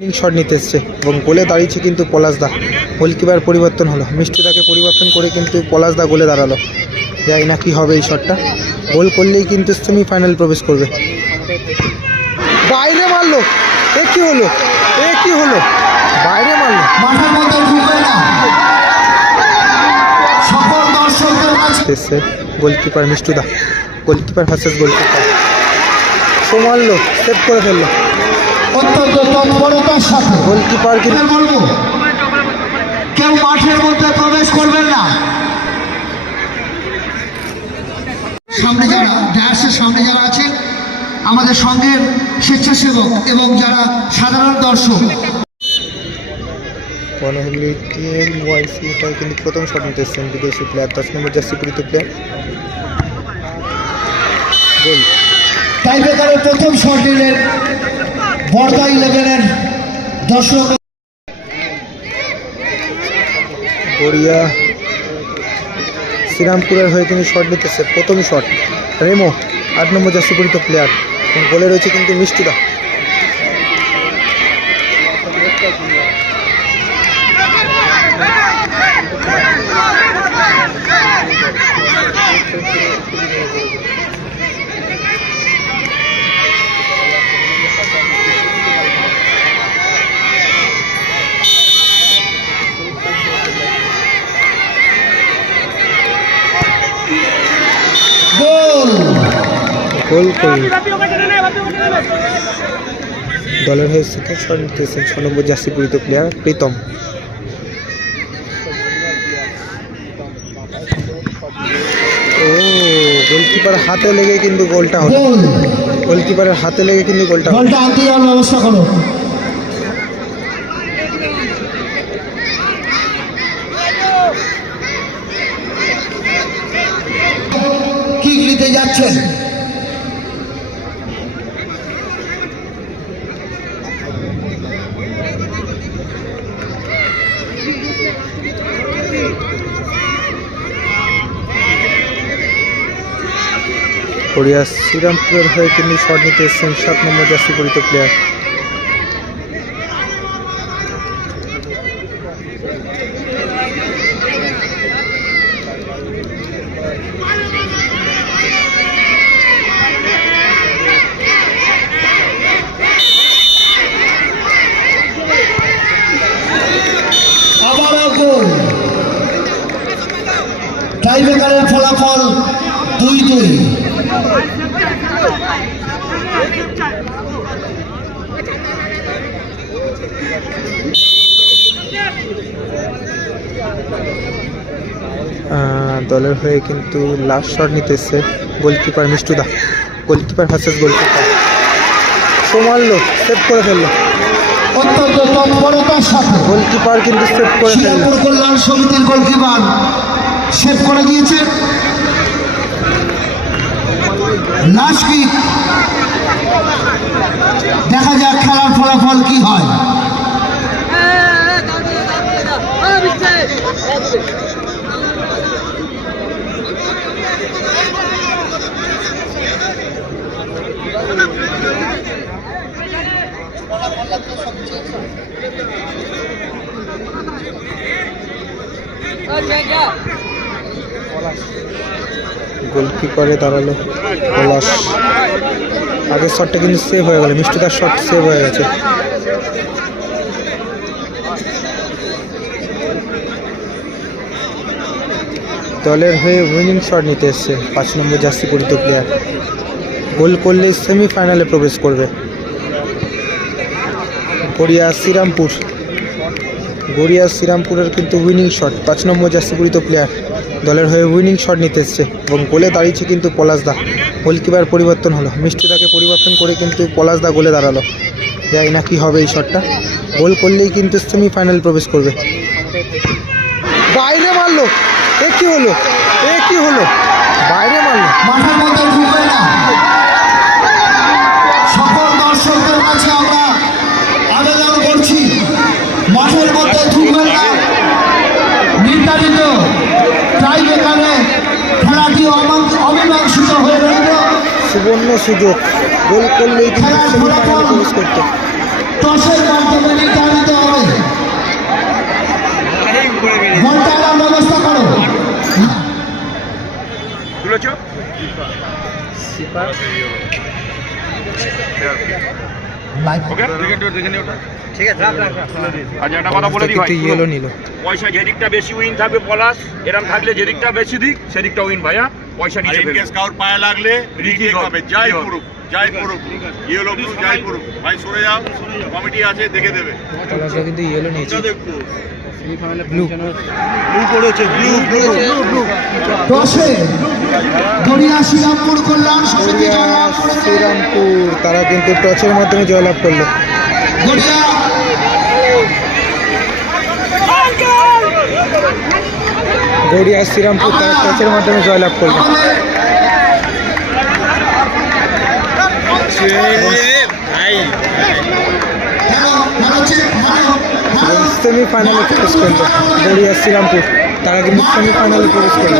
Shot নিতে এসছে এবং গোলে দাঁড়িয়েছে কিন্তু পলাশদা। গোলকিপার পরিবর্তন হলো, মিষ্টুদাকে পরিবর্তন করে কিন্তু পলাশদা গোলে দাঁড়ালো। জানি না কি হবে এই শটটা, গোল করলেই কিন্তু সেমিফাইনাল প্রবেশ করবে। বাইরে মারলো, এ কি হলো, এ কি হলো, বাইরে মারলো। গোলকিপার মিষ্টুদা, গোলকিপার ভার্সেস গোলকিপার, মারলো, সেভ করে ফেললো। অত্যন্ত তৎপরতার সাথে গোলকিপার কিন্তু বলবো কেউ মাঠের মধ্যে প্রবেশ করবেন না। সামনে যারা ড্যাশের সামনে যারা আছেন আমাদের সঙ্গের স্বেচ্ছাসেবক এবং যারা সাধারণ দর্শক, কিন্তু প্রথম শট নিতে এসছেন বিদেশি প্লেয়ার, 10 নম্বর জার্সি পরিহিত প্লেয়ার। গোল টাইব্রেকারের প্রথম শট নিলেন বর্দা 11-এর দর্শক। গড়িয়া শ্রীরামপুরের হয়ে কিন্তু শট নিতেছে, প্রথম শট রেমো 8 নম্বর জার্সি পরিহিত প্লেয়ার। গোলে রয়েছে কিন্তু মিষ্টুদা। গোল করল দলের হয়ে সেকেন্ড শট নিতেছেন 6 নম্বর জার্সি পরিহিত প্লেয়ার প্রীতম। ও গোলকিপার হাতে লেগে কিন্তু গোলটা হলো, গোলকিপারের হাতে লেগে কিন্তু গোলটা আনতে যাওয়ার ব্যবস্থা করো। কিক নিতে যাচ্ছেন গড়িয়া শ্রীরামপুরের হয়ে কিন্তু শট নিতে এসছেন 7 নম্বর জার্সি পরিহিত প্লেয়ার। আবারও গোল, টাইব্রেকারের ফলাফল 2-2। দলের হয়ে কিন্তু লাস্ট শট নিতে এসছে গোলকিপার মিষ্টুদা, গোলকিপার ভার্সেস গোলকিপার, মারলো, সেভ করে ফেললো। অত্যন্ত তৎপরতার সাথে গোলকিপার কিন্তু সেভ করে ফেললো। কল্যাণ সমিতির গোলকিপার সেভ করে দিয়েছে। লাস্ট কিক, দেখা যাক খেলার ফলাফল কি হয়। গোলকিপারে দাঁড়ালো পলাশ, আগের শটটা কিন্তু সেভ হয়ে গেল, মিষ্টুদার শট সেভ হয়ে গেছে। দলের হয়ে উইনিং শট নিতে এসছে 5 নম্বর জার্সি পরিহিত প্লেয়ার। গোল করলে সেমিফাইনালে প্রবেশ করবে। গড়িয়া শ্রীরামপুর, গড়িয়া শ্রীরামপুরের কিন্তু উইনিং শট 5 নম্বর জার্সি পরিহিত প্লেয়ার। দলের হয়ে উইনিং শট নিতে এসছে এবং গোলে দাঁড়িয়েছে কিন্তু পলাশদা। গোলকিপার পরিবর্তন হলো, মিষ্টুদাকে পরিবর্তন করে কিন্তু পলাশদা গোলে দাঁড়ালো। জানি না কি হবে এই শটটা, গোল করলেই কিন্তু সেমিফাইনাল প্রবেশ করবে। বাইরে মারলো, এ কি হলো, এ কি হলো, বাইরে মারলো। মাঠের মধ্যে ঢুকবে না। সকল দর্শকদের কাছে আমরা আবেদন করছি, মাঠের মধ্যে ঢুকবেন না। নির্ধারিত টাইব্রেকারে খেলাটি অমীমাংসিত হয়ে রইল। সুবর্ণ সুযোগ, গোল করলেই কিন্তু সেমিফাইনালে প্রবেশ করতে। টসের মাধ্যমে আচ্ছা একটা কথা বলে দিই ভাই, কিন্তু ইয়েলো নিল। পয়সা যেদিকটা বেশি উইন থাকবে পলাশ, এরম থাকলে যেদিকটা বেশি দিক সেদিকটা উইন ভাইয়া, পয়সা নিচে ফেলবে। কাউর পায়ে লাগলে রিকিক হবে, যাই পুরুক যাই পুরুক, ইয়েলো ব্লু যাই পুরুক, ভাই সরে যাও, কমিটি আছে দেখে দেবে। পলাশদা কিন্তু ইয়েলো নিয়েছে। ব্লু টসে গড়িয়া শ্রীরামপুর কল্যাণ সমিতি গড়িয়া জয়লাভ করেছে। শ্রীরামপুর তারা কিন্তু টসের মাধ্যমে জয়লাভ করলো। গড়িয়া গড়িয়া শ্রীরামপুর তারা টসের মাধ্যমে জয়লাভ করলো। আমাদের সেমিফাইনালে প্রবেশ করলো গড়িয়া শ্রীরামপুর, তারা কিন্তু সেমিফাইনালে প্রবেশ করলো।